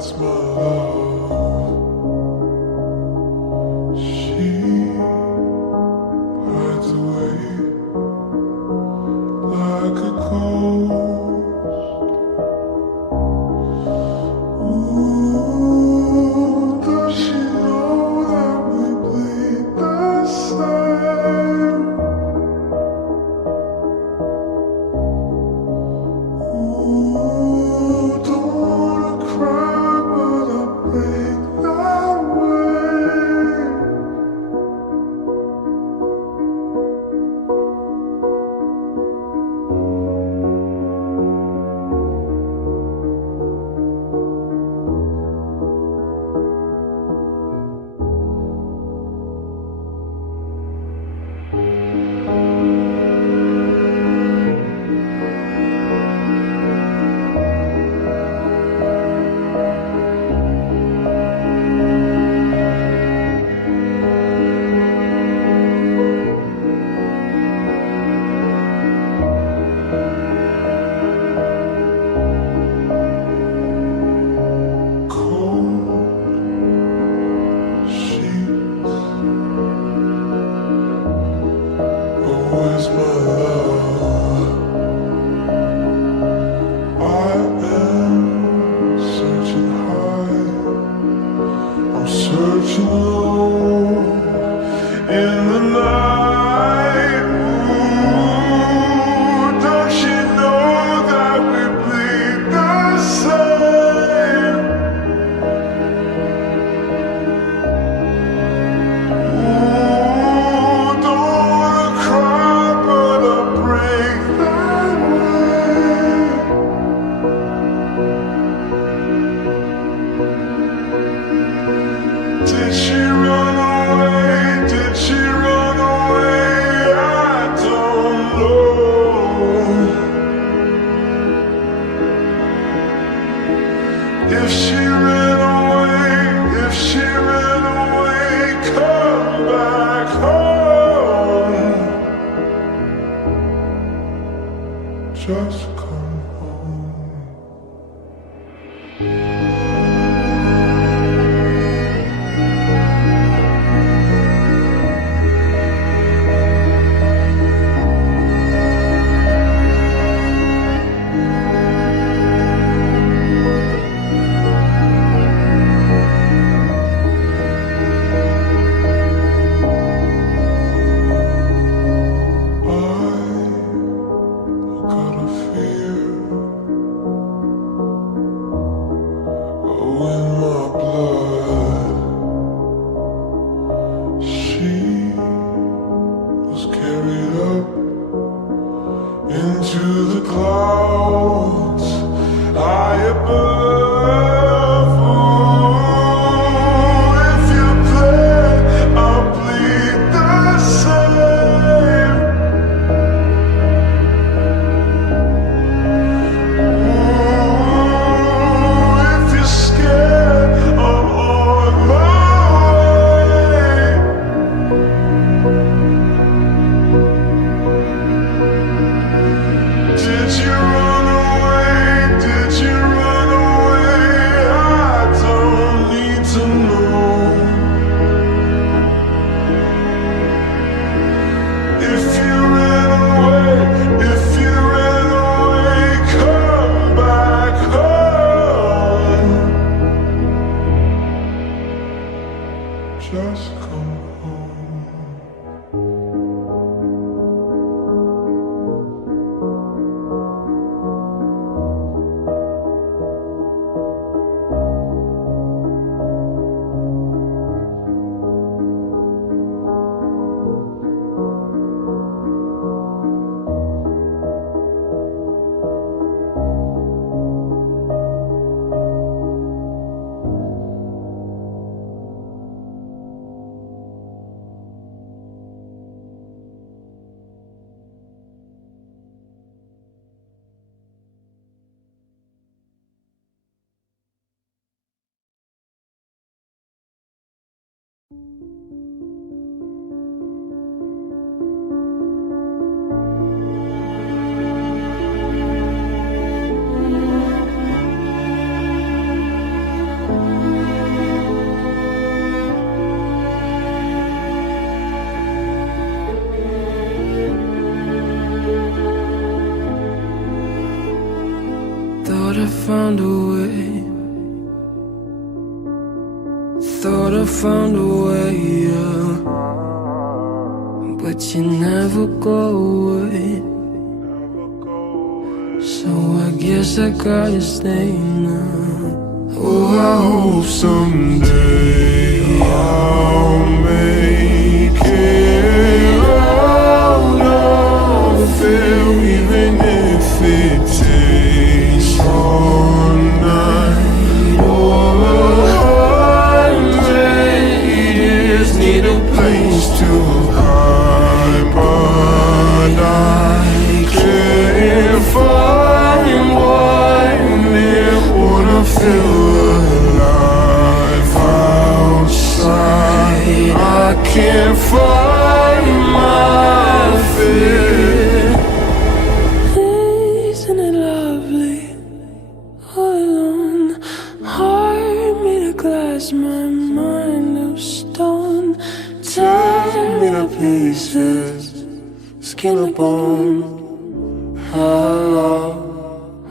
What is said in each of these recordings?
that's my love. She hides away like a ghost. Ooh, does she know that we bleed the same? Ooh, don't wanna cry, but I break that way. Where's my love? I am searching high, I'm searching low in the night. Ooh, don't you know that we bleed the same? Did she run away? Did she run away? I don't know. If she ran away, if she ran away, come back home. Just come home. In my blood, she was carried up into the clouds high above. Ooh, if you bleed, I'll bleed the same. Ooh, if you're scared, I'm on my way. Did you run away? Did you run away? found a way. Thought I found a way, yeah. But you never go away. So I guess I gotta stay now. Oh, I hope someday I'll make it out of it, even if it takes all night or 100 years. Need a place to hide, but I can't find one near. Wanna feel alive outside. I can't find my fear. Isn't it lovely? All alone, heart made of glass, my mind of stone. Tear me to pieces, skin and bone. Hello,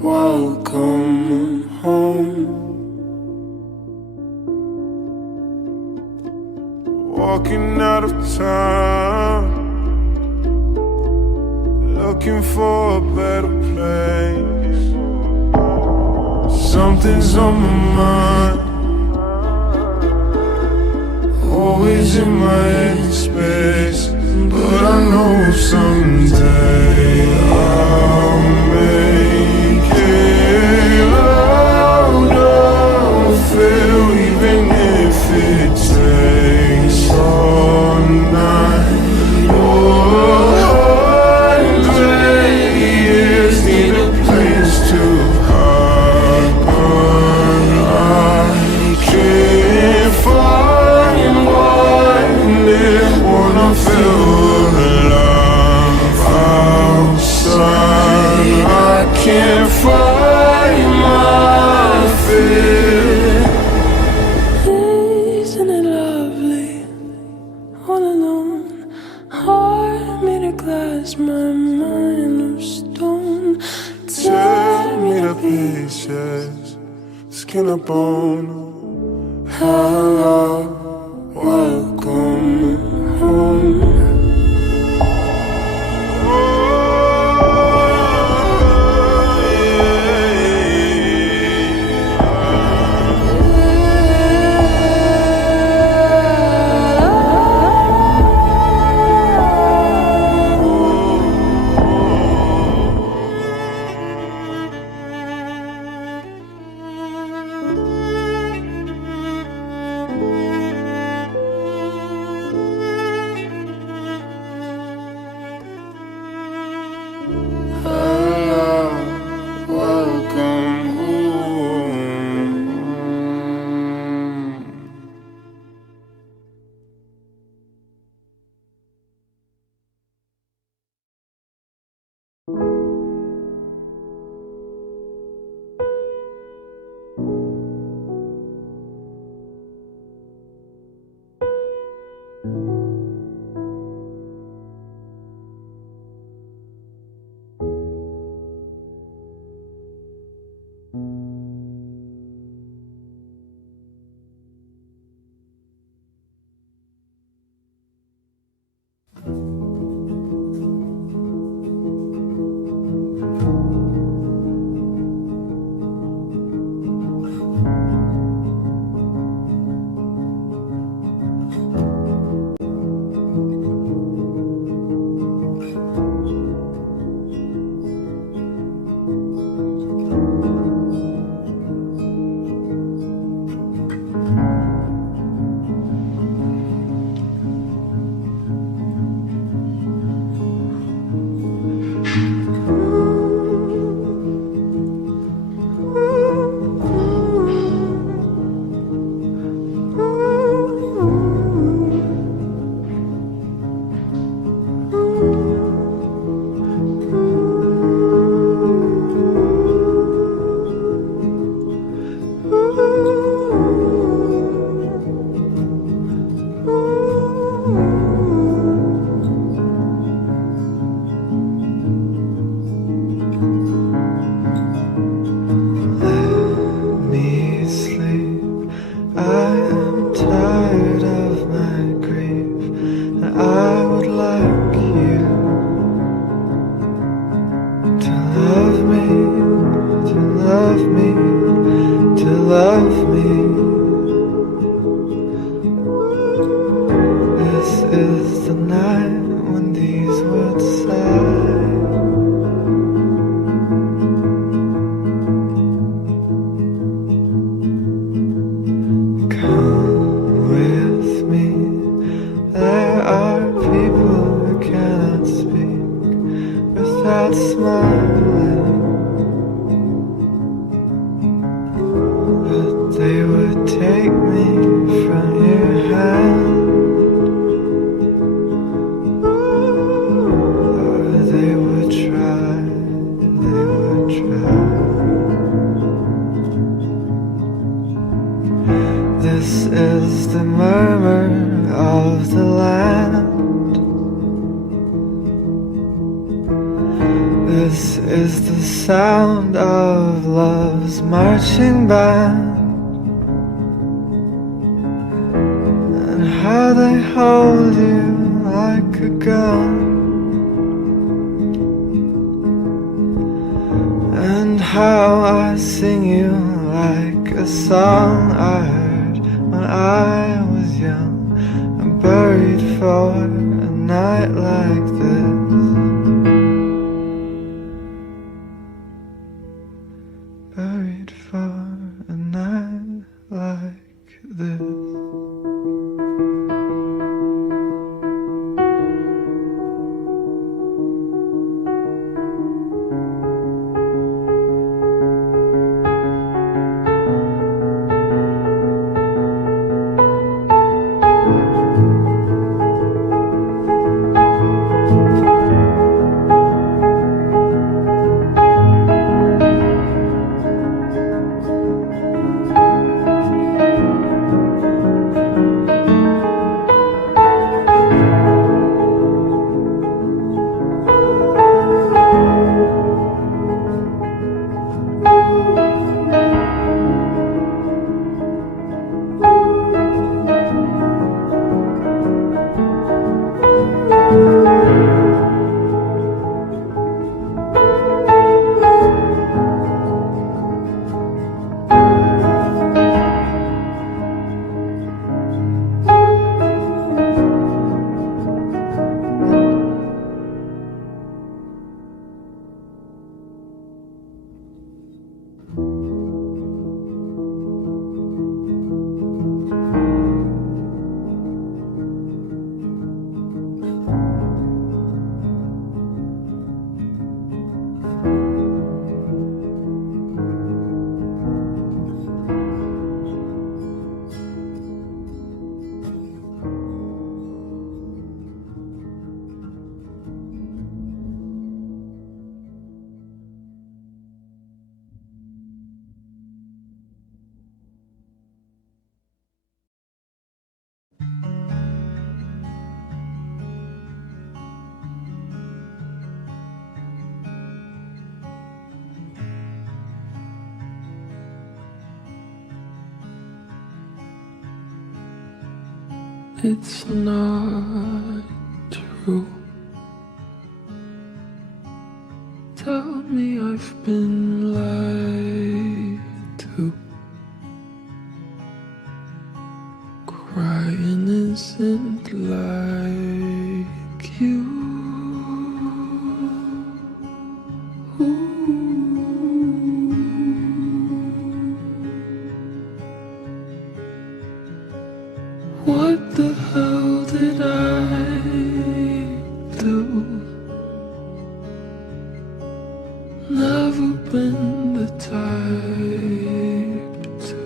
welcome home. Walking out of town, looking for a better place. Something's on my mind, always in my headspace. But I know someday I'll make it out of it, even if it takes all night or 100 years. Need a place to hide, but I can't find one near. Wanna feel alive outside. I can't find my fear. Isn't it lovely? All alone, heart made of glass, my mind of stone. Tear me to pieces, skin and bone. Hello, welcome home. love me. This is the night when these words sigh. Come with me. There are people who cannot speak without smiling, but they would take me from your hand. Or they would try, they would try. This is the murmur of the land. This is the sound of love's marching band. And how they hold you like a gun. And how I sing you like a song I heard when I was young. I'm buried for a night like this. Buried for a night like this. It's not true. Tell me I've been lied to. Crying isn't like you. What the hell did I do? Never been the type to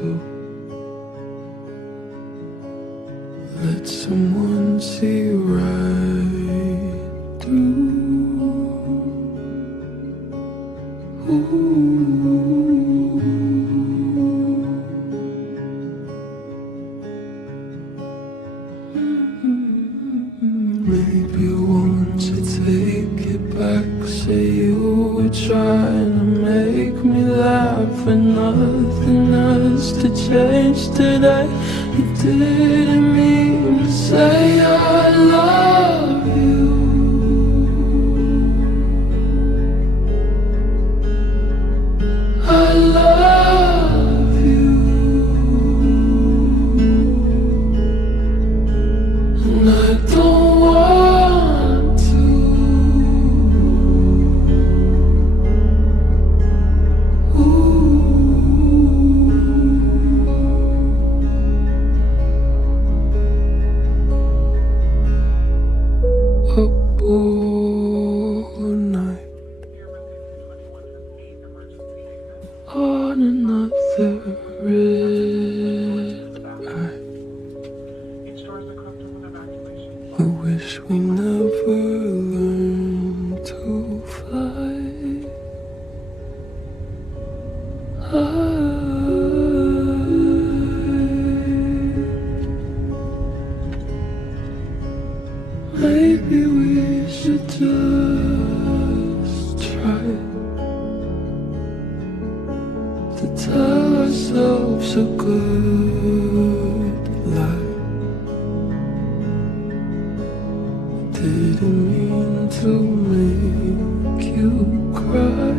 let someone see right through. Maybe won't you take it back? Say you were trying to make me laugh, and nothing else to change today. You didn't mean to say I love you. I love you. life's a good life. Didn't mean to make you cry.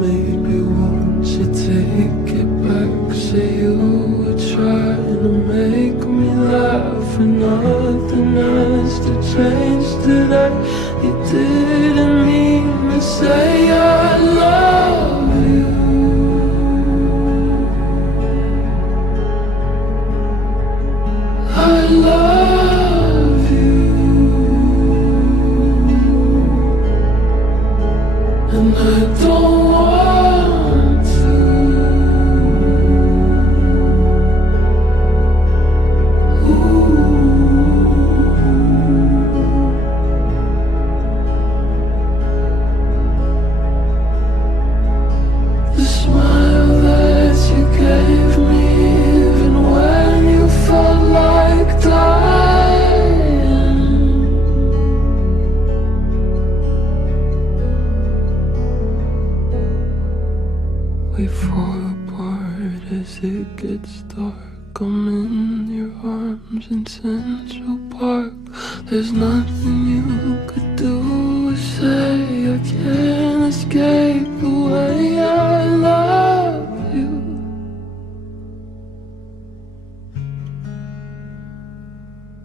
Maybe won't you take it back? Say you were trying to make me laugh, and nothing has to change today. You didn't mean to say I love you. I love you, and I don't want to. The smile that you gave me, even when you felt like dying. We fall apart as it gets dark. I'm in your arms in Central Park. There's nothing you could do or say. I can't escape the way I love you.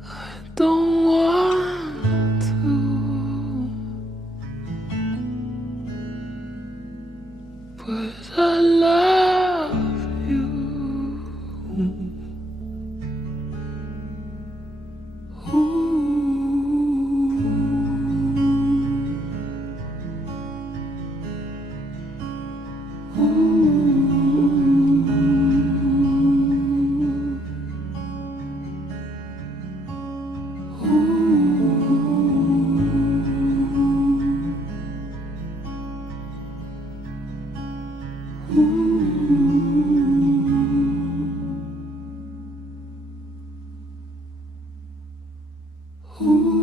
I don't want to, but I love you. Ooh.